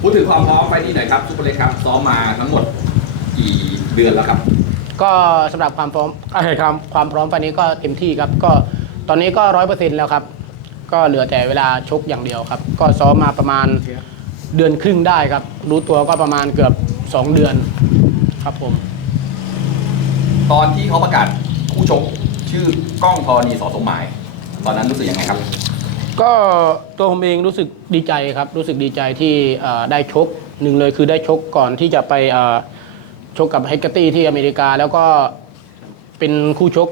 พูดถึงความพร้อมไฟล์นี้หน่อยครับซุปเปอร์เล็กครับซ้อมมาทั้งหมดกี่เดือนแล้วครับ ก็สำหรับความพร้อมเอ่อความความพร้อมไฟล์นี้ก็เต็มที่ครับ ก็ตอนนี้ก็ร้อยเปอร์เซ็นต์แล้วครับ ก็เหลือแต่เวลาชกอย่างเดียวครับ ก็ซ้อมมาประมาณเดือนครึ่งได้ครับ รู้ตัวก็ประมาณเกือบสองเดือนครับผม ตอนที่เขาประกาศคู่ชกชื่อกล้องธรณีสอสมหมาย ตอนนั้นรู้สึกยังไงครับ ก็ตัวผมเองรู้สึกดีใจครับ รู้สึกดีใจที่เอ่อได้ชกหนึ่งเลยคือได้ชกก่อนที่จะไปเอ่อชกกับเฮกเกอร์ตี้ที่อเมริกา แล้วก็เป็นคู่ชก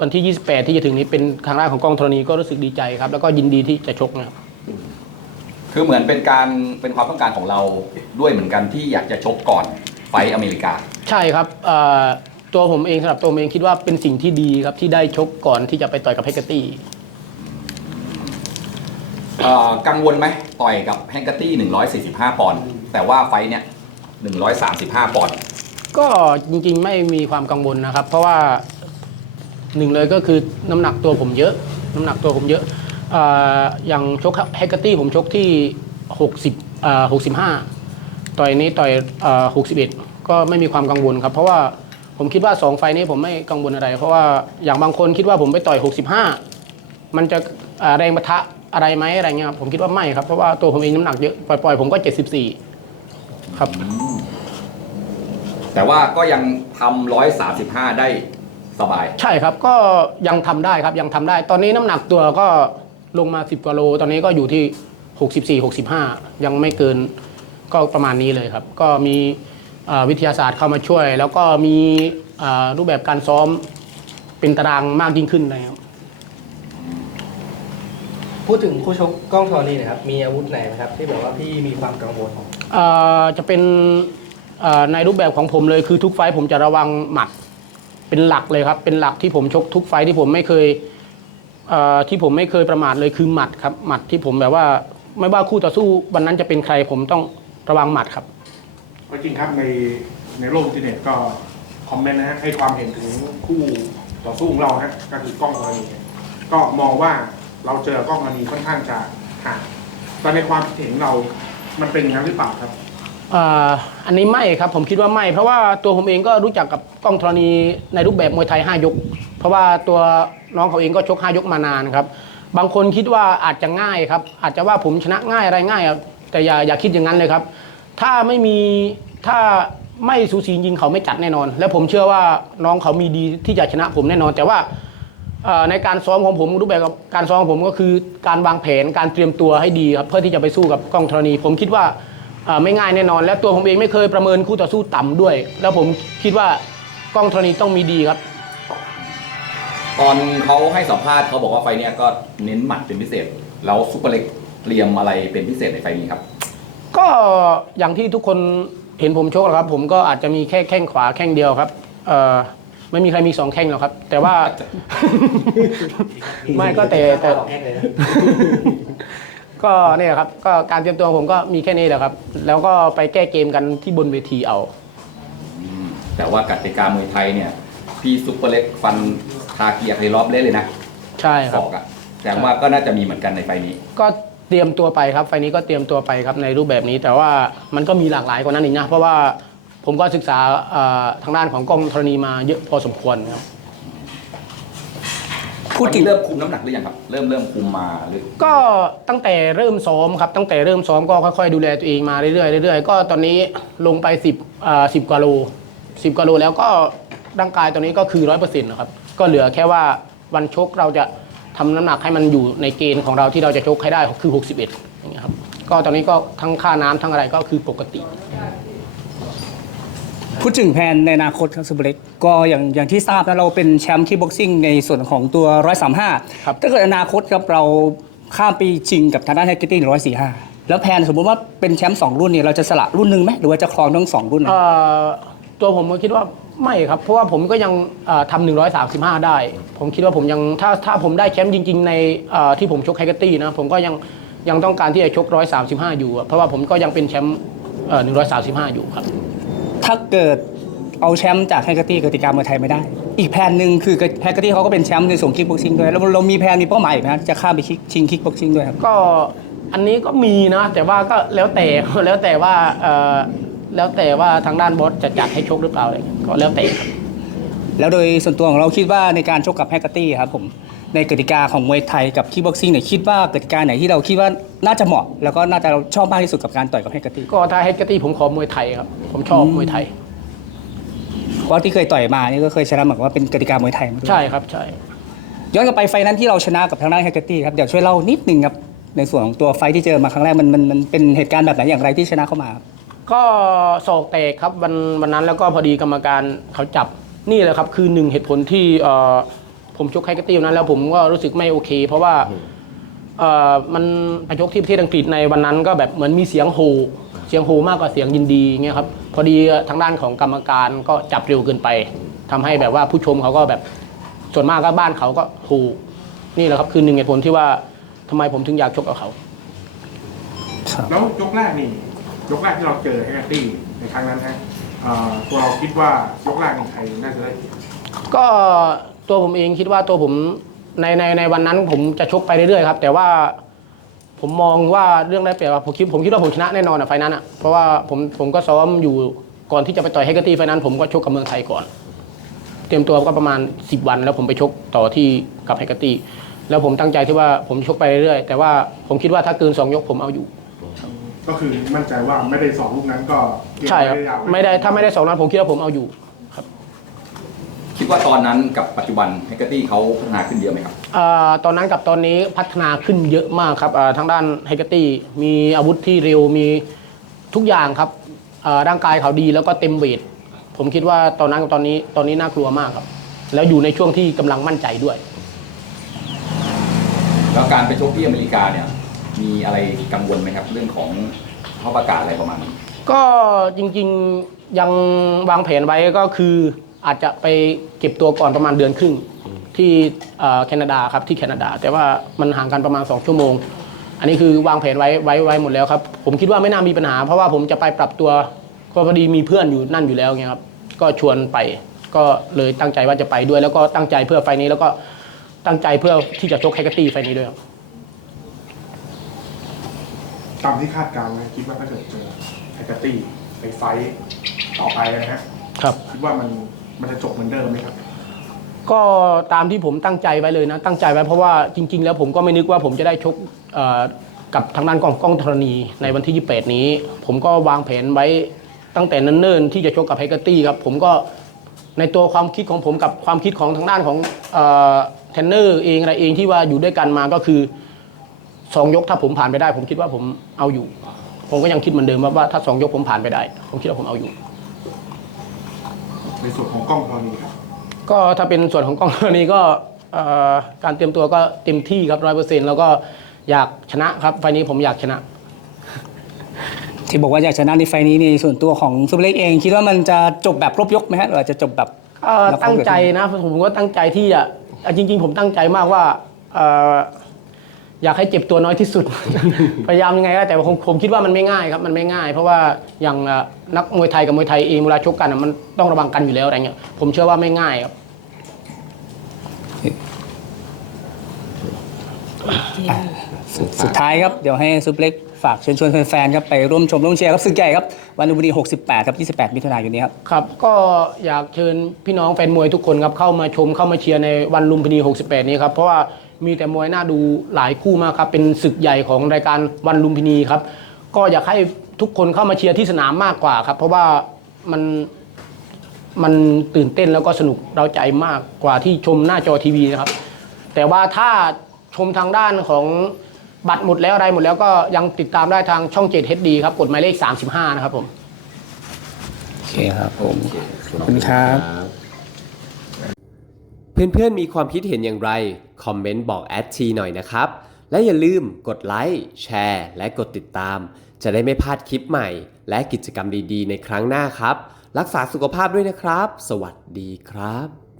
วันที่ 28 ที่จะถึงนี้เป็นครั้งแรกของกล้องธรณีก็รู้สึกดีใจครับ แล้วก็ยินดีที่จะชกนะครับคือเหมือนเป็นการเป็นความต้องการของเราด้วยเหมือนกันที่อยากจะชกก่อนไฟล์อเมริกา ใช่ครับเอ่อตัวผมเองสำหรับตัวผมเองคิดว่าเป็นสิ่งที่ดีครับที่ได้ชกก่อนที่จะไปต่อยกับเฮกเกอร์ตี้ เอ่อกังวลไหมต่อยกับแฮงเกอร์ตี้ 145 ปอนด์แต่ว่าไฟล์เนี่ย135 ปอนด์ก็จริงๆไม่มีความกังวลนะครับ เพราะว่าหนึ่งเลยก็คือน้ำหนักตัวผมเยอะ น้ำหนักตัวผมเยอะอ่ออย่างชกแฮกเกอร์ตี้ผมชกที่ 60เอ่อ65 ต่อยนี้ต่อยเอ่อ61 ก็ไม่มีความกังวลครับ เพราะว่าผมคิดว่า 2 ไฟล์นี้ผมไม่กังวลอะไร เพราะว่าอย่างบางคนคิดว่าผมไปต่อย 65 มันจะอ่อแรงปะทะ อะไรไหมอะไรเงี้ยครับผมคิดว่าไม่ครับ เพราะว่าตัวผมเองน้ำหนักเยอะปล่อยๆผมก็ 74 ครับ แต่ว่าก็ยังทำ135ได้สบาย ใช่ครับก็ยังทำได้ครับยังทำได้ ตอนนี้น้ำหนักตัวก็ลงมา 10กว่าโล ตอนนี้ก็อยู่ที่ 64 65 ยังไม่เกินก็ประมาณนี้เลยครับ ก็มีเอ่อวิทยาศาสตร์เข้ามาช่วย แล้วก็มีเอ่อรูปแบบการซ้อมเป็นตารางมากยิ่งขึ้นเลยครับ พูดถึงคู่ชกกล้องธรณีหนะครับ มีอาวุธไหนไหมครับ ที่แบบว่าพี่มีความกังวล เอ่อจะเป็นเอ่อในรูปแบบของผมเลยคือทุกไฟท์ผมจะระวังหมัดเป็นหลักเลยครับ เป็นหลักที่ผมชกทุกไฟท์ที่ผมไม่เคยเอ่อที่ผมไม่เคยประมาทเลยคือหมัดครับหมัดที่ผมแบบว่าไม่ว่าคู่ต่อสู้วันนั้นจะเป็นใครผมต้องระวังหมัดครับ ก็จริงครับในในโลกอินเทอร์เน็ตก็คอมเมนต์นะฮะให้ความเห็นถึงคู่ต่อสู้ของเราฮะก็คือกล้องกรณีก็มองว่า เราเจอกล้องกรณีค่อนข้างจะห่างแต่ในความคิดเห็นเรามันเป็นอย่างนั้นหรือเปล่าครับ เอ่ออันนี้ไม่ครับผมคิดว่าไม่ เพราะว่าตัวผมเองก็รู้จักกับกล้องธรณีในรูปแบบมวยไทย 5 ยก เพราะว่าตัวน้องเขาเองก็ชก 5 ยกมานานครับ บางคนคิดว่าอาจจะง่ายครับ อาจจะว่าผมชนะง่ายอะไรง่ายครับแต่อย่าอย่าคิดอย่างนั้นเลยครับ ถ้าไม่มีถ้าไม่สูสีจริงเขาไม่จัดแน่นอน แล้วผมเชื่อว่าน้องเขามีดีที่จะชนะผมแน่นอน แต่ว่า ในการซ้อมของผมรูปแบบกับการซ้อมของผมก็คือการวางแผนการเตรียมตัวให้ดีครับเพื่อที่จะไปสู้กับกล้องธรณี ผมคิดว่าเอ่อไม่ง่ายแน่นอน และตัวผมเองไม่เคยประเมินคู่ต่อสู้ต่ำด้วย แล้วผมคิดว่ากล้องธรณีต้องมีดีครับ ตอนเขาให้สัมภาษณ์เขาบอกว่าไฟล์เนี่ยก็เน้นหมัดเป็นพิเศษ แล้วซุปเปอร์เล็กเตรียมอะไรเป็นพิเศษในไฟล์นี้ครับ ก็อย่างที่ทุกคนเห็นผมโชคแล้วครับ ผมก็อาจจะมีแค่แข้งขวาแข้งเดียวครับเอ่อ ไม่มีใครมีสองแข้งหรอกครับ แต่ว่า ไม่ก็แต่แต่สองแข้งเลยนะก็เนี่ยครับก็การเตรียมตัวของผมก็มีแค่นี้แหละครับ แล้วก็ไปแก้เกมกันที่บนเวทีเอา แต่ว่ากติกามวยไทยเนี่ย พี่ซุปเปอร์เล็กฟันคาเกียร์ไครอบเล่นเลยนะใช่คศรับ อกอะแสดงว่าก็น่าจะมีเหมือนกันในไฟล์นี้ ก็เตรียมตัวไปครับไฟล์นี้ก็เตรียมตัวไปครับในรูปแบบนี้ แต่ว่ามันก็มีหลากหลายกว่านั้นอีกนะเพราะว่า ผมก็ศึกษาเอ่อทางด้านของกล้องธรณีมาเยอะพอสมควรครับ พูดถึงเริ่มคุมน้ำหนักหรือยังครับ เริ่มเริ่มคุมมาหรือ ก็ตั้งแต่เริ่มซ้อมครับ ตั้งแต่เริ่มซ้อมก็ค่อยๆ ดูแลตัวเองมาเรื่อยๆเรื่อยๆก็ตอนนี้ลงไป10อ่า10กว่าโล10กว่าโลแล้วก็ร่างกายตอนนี้ก็คือร้อยเปอร์เซ็นต์นะครับ ก็เหลือแค่ว่าวันชกเราจะทำน้ำหนักให้มันอยู่ในเกณฑ์ของเราที่เราจะชกให้ได้คือ 61อย่างเงี้ยครับ ก็ตอนนี้ก็ทั้งค่าน้ำทั้งอะไรก็คือปกติ พูดถึงแผนในอนาคตครับสุบเล็กก็อย่างอย่างที่ทราบนะเราเป็นแชมป์คีบ็อกซิ่งในส่วนของตัว 135ครับถ้าเกิดอนาคตครับเราข้ามไปชิงกับทางด้านแฮกเกอร์ตี้145 แล้วแผนสมมติว่าเป็นแชมป์สองรุ่นเนี่ยเราจะสละรุ่นหนึ่งไหมหรือว่าจะครองทั้งสองรุ่นไหมเอ่อตัวผมก็คิดว่าไม่ครับ เพราะว่าผมก็ยังเอ่อทำหนึ่งร้อยสามสิบห้าได้ ผมคิดว่าผมยังถ้าถ้าผมได้แชมป์จริง ๆ ในเอ่อที่ผมชกไฮเกอร์ตี้นะผมก็ยังยังต้องการที่จะชกร้อยสามสิบห้าอยู่อะเพราะว่าผมก็ยังเป็นแชมป์หนึ่งร้อยสามสิบห้าอยู่ครับ ถ้าเกิดเอาแชมป์จากแฮกเกอร์ตี้กติกามวยไทยไม่ได้ อีกแผนหนึ่งคือแฮกเกอร์ตี้เขาก็เป็นแชมป์ในส่วนคิกบ็อกซิ่งด้วยแล้วเรามีแผนมีเป้าหมายไหมครับจะข้ามไปคิกชิงคิกบ็อกซิ่งด้วยครับก็อันนี้ก็มีนะแต่ว่าก็แล้วแต่แล้วแต่ว่าเอ่อแล้วแต่ว่าทางด้านบอสจะจัดให้ชกหรือเปล่าอะไรเงี้ยก็แล้วแต่ครับแล้วโดยส่วนตัวของเราคิดว่าในการชกกับแฮกเกอร์ตี้ครับผม ในกติกาของมวยไทยกับคีบ็อกซิ่งเนี่ยคิดว่ากติกาไหนที่เราคิดว่าน่าจะเหมาะ แล้วก็น่าจะเราชอบมากที่สุดกับการต่อยกับแฮกเกอร์ตี้ก็ถ้าให้กตี้ผมขอมวยไทยครับ ผมชอบมวยไทย เพราะที่เคยต่อยมานี่ก็เคยชนะเหมือนกับว่าเป็นกติกามวยไทยมาด้วยใช่ครับใช่ย้อนกลับไปไฟล์นั้นที่เราชนะกับทางด้านแฮกเกอร์ตี้ครับเดี๋ยวช่วยเล่านิดนึงครับในส่วนของตัวไฟล์ที่เจอมาครั้งแรกมันมันมันเป็นเหตุการณ์แบบไหนอย่างไรที่ชนะเข้ามาครับก็ศอกแตกครับวันวันนั้นแล้วก็พอดีกรรมการเขาจับนี่แหละครับ คือหนึ่งเหตุผลที่เอ่อ ผมชกไฮกตี้วันนั้นแล้วผมก็รู้สึกไม่โอเค เพราะว่าเอ่อมันไปชกที่ประเทศอังกฤษในวันนั้นก็แบบเหมือนมีเสียงโหเสียงโหมากกว่าเสียงยินดีเงี้ยครับพอดีทางด้านของกรรมการก็จับเร็วเกินไปทำให้แบบว่าผู้ชมเขาก็แบบส่วนมากก็บ้านเขาก็โหนี่แหละครับคือหนึ่งเหตุผลที่ว่าทำไมผมถึงอยากชกกับเขาแล้วยกแรกนี่ยกแรกที่เราเจอแฮกเกอร์ตี้ในครั้งนั้นฮะเอ่อตัวเราคิดว่ายกแรกในใครน่าจะได้เปรียบก็ ตัวผมเองคิดว่าตัวผมในในในวันนั้นผมจะชกไปเรื่อยๆครับแต่ว่าผมมองว่าเรื่องได้เปรียบว่าผมคิดผมคิดว่าผมชนะแน่นอนอะไฟนั้นอะเพราะว่าผมผมก็ซ้อมอยู่ก่อนที่จะไปต่อยเฮกเกอร์ตี้ไฟนั้น ผมก็ชกกับเมืองไทยก่อน เตรียมตัวก็ประมาณ 10 วัน แล้วผมไปชกต่อที่กับเฮกเกอร์ตี้แล้วผมตั้งใจที่ว่าผมชกไปเรื่อยๆแต่ว่าผมคิดว่าถ้าเกินสองยกผมเอาอยู่ก็คือมั่นใจว่าไม่ได้สองลูกนั้นก็เกมใช่ครับยาวไม่ได้ถ้าไม่ได้สองนั้นผมคิดว่าผมเอาอยู่ คิดว่าตอนนั้นกับปัจจุบันแฮกเกอร์ตี้เขาพัฒนาขึ้นเยอะไหมครับ เอ่อตอนนั้นกับตอนนี้พัฒนาขึ้นเยอะมากครับเอ่อทางด้านไฮเกอร์ตี้มีอาวุธที่เร็วมีทุกอย่างครับเอ่อร่างกายเขาดีแล้วก็เต็มเวทผมคิดว่าตอนนั้นกับตอนนี้ตอนนี้น่ากลัวมากครับ แล้วอยู่ในช่วงที่กำลังมั่นใจด้วย แล้วการไปชกที่อเมริกาเนี่ยมีอะไรกังวลไหมครับ เรื่องของเขาประกาศอะไรประมาณนี้ ก็จริงๆยังวางแผนไว้ก็คือ อาจจะไปเก็บตัวก่อนประมาณเดือนครึ่งที่เอ่อแคนาดาครับที่แคนาดา แต่ว่ามันห่างกันประมาณ 2 ชั่วโมง อันนี้คือวางแผนไว้ไว้ไว้หมดแล้วครับ ผมคิดว่าไม่น่ามีปัญหา เพราะว่าผมจะไปปรับตัวก็พอดีมีเพื่อนอยู่นั่นอยู่แล้วไงครับก็ชวนไปก็เลยตั้งใจว่าจะไปด้วย แล้วก็ตั้งใจเพื่อไฟล์นี้แล้วก็ตั้งใจเพื่อที่จะชกแฮกเกอร์ตี้ไฟล์นี้ด้วยครับตามที่คาดการณ์นะคิดว่าถ้าเกิดเจอแฮกเกอร์ตี้ในไฟท์ต่อไปนะฮะครับ คิดว่ามัน มันจะจบเหมือนเดิมไหมครับ ก็ตามที่ผมตั้งใจไว้เลยนะ ตั้งใจไว้เพราะว่าจริง ๆ แล้วผมก็ไม่นึกว่าผมจะได้ชกเอ่อกับทางด้านกองกล้องธรณีในวันที่ 28 นี้ ผมก็วางแผนไว้ตั้งแต่เนิ่นๆที่จะชกกับไฮเกอร์ตี้ครับผมก็ในตัวความคิดของผมกับความคิดของทางด้านของเอ่อเทรนเนอร์เองอะไรเองที่ว่าอยู่ด้วยกันมาก็คือสองยกถ้าผมผ่านไปได้ ผมคิดว่าผมเอาอยู่ ผมก็ยังคิดเหมือนเดิมว่าว่าถ้าสองยกผมผ่านไปได้ ผมคิดว่าผมเอาอยู่ ในส่วนของกล้องธรณีครับก็ถ้าเป็นส่วนของกล้องตัวนี้ก็เอ่อการเตรียมตัวก็เต็มที่ครับร้อยเปอร์เซ็นต์แล้วก็อยากชนะครับไฟล์นี้ผมอยากชนะ ที่บอกว่าอยากชนะในไฟล์นี้นี่ส่วนตัวของซุปเปอร์เล็กเอง คิดว่ามันจะจบแบบครบยกไหมฮะหรืออาจจะจบแบบ เอ่อแล้วก็ตั้งใจนะผมก็ตั้งใจที่จะอะจริง ๆ ผมตั้งใจมากว่าเอ่อ อยากให้เจ็บตัวน้อยที่สุด พยายามยังไงก็ได้แต่ผมผมคิดว่ามันไม่ง่ายครับมันไม่ง่าย เพราะว่าอย่างเอ่อนักมวยไทยกับมวยไทยเองเวลาชกกันอะมันต้องระวังกันอยู่แล้วอะไรเงี้ยผมเชื่อว่าไม่ง่ายครับสุดสุดท้ายครับเดี๋ยวให้ซุปเปอร์เล็กฝากเชิญชวนแฟนๆครับไปร่วมชมร่วมเชียร์ครับศึกใหญ่ครับวันลุมพินี68 ครับ 28 มิถุนายนนี้ครับครับ ก็อยากเชิญพี่น้องแฟนมวยทุกคนครับเข้ามาชมเข้ามาเชียร์ในวันลุมพินี 68 นี้ครับเพราะว่า มีแต่มวยน่าดูหลายคู่มากครับ เป็นศึกใหญ่ของรายการวันลุมพินีครับ ก็อยากให้ทุกคนเข้ามาเชียร์ที่สนามมากกว่าครับ เพราะว่ามันมันตื่นเต้นแล้วก็สนุกเราใจมากกว่าที่ชมหน้าจอทีวีนะครับ แต่ว่าถ้าชมทางด้านของบัตรหมดแล้วอะไรหมดแล้วก็ยังติดตามได้ทางช่อง7 HD ครับกดหมายเลข 35 นะครับผม โอเคครับผม ขอบคุณครับ เพื่อนๆมีความคิดเห็นอย่างไร คอมเมนต์บอกแอดทีหน่อยนะครับ และอย่าลืมกดไลค์แชร์และกดติดตาม จะได้ไม่พลาดคลิปใหม่ และกิจกรรมดีๆ ในครั้งหน้าครับ รักษาสุขภาพด้วยนะครับ สวัสดีครับ